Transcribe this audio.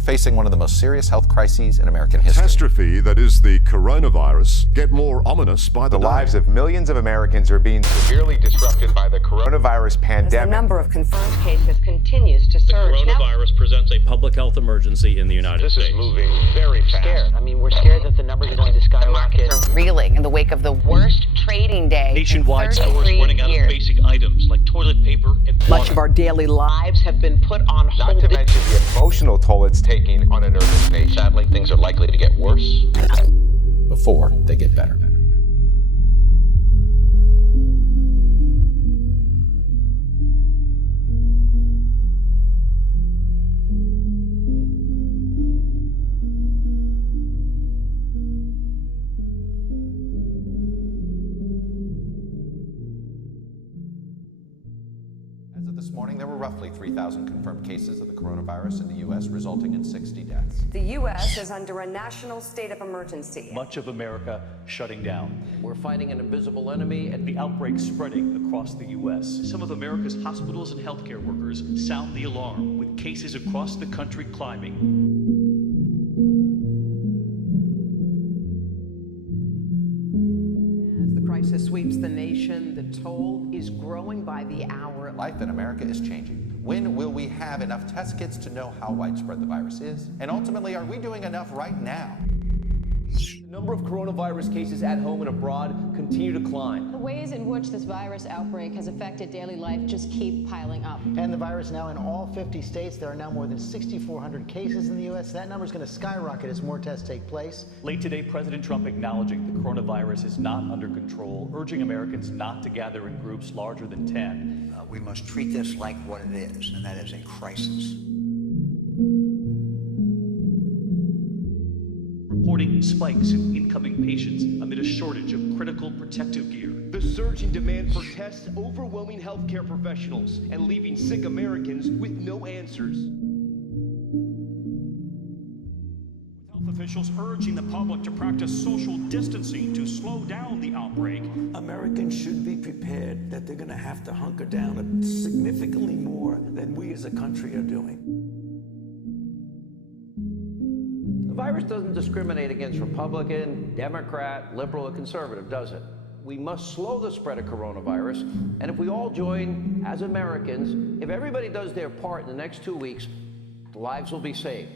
We're facing one of the most serious health crises in American history. Catastrophe that is the coronavirus get more ominous by the The day. lives of millions of Americans are being severely disrupted by the coronavirus pandemic. The number of confirmed cases continues to surge. The coronavirus presents a public health emergency in the United States. This is moving very fast. Scared. I mean, we're scared that the numbers are going to skyrocket. Markets are reeling in the wake of the worst trading day Nationwide in stores 33 running out of years. basic items like toilet paper and water. Much of our daily lives have been put on hold. Not to mention the emotional toll it's taking on a nervous nation. Sadly, things are likely to get worse. Before they get better. As of this morning, there were roughly 3,000 confirmed cases of the coronavirus in the U.S., resulting in 60 deaths. The U.S. is under a national state of emergency. Much of America shutting down. We're fighting an invisible enemy, and The outbreak spreading across the U.S. Some of America's hospitals and healthcare workers sound the alarm, with cases across the country climbing. As the crisis sweeps the nation, the toll is growing by the hour. Life in America is changing. When will we have enough test kits to know how widespread the virus is? And ultimately, are we doing enough right now? the number of coronavirus cases at home and abroad continue to climb. The ways in which this virus outbreak has affected daily life just keep piling up. And the virus now in all 50 states. There are now more than 6,400 cases in the U.S. That number is going to skyrocket as more tests take place. Late today, President Trump acknowledging the coronavirus is not under control, urging Americans not to gather in groups larger than 10. We must treat this like what it is, and that is a crisis. Reporting spikes in incoming patients amid a shortage of critical protective gear. The surging demand for tests overwhelming healthcare professionals and leaving sick Americans with no answers. Health officials urging the public to practice social distancing to slow down the outbreak. Americans should be prepared that they're going to have to hunker down significantly more than we as a country are doing. The virus doesn't discriminate against Republican, Democrat, liberal, or conservative, does it? We must slow the spread of coronavirus, and if we all join as Americans, if everybody does their part in the next 2 weeks, lives will be saved.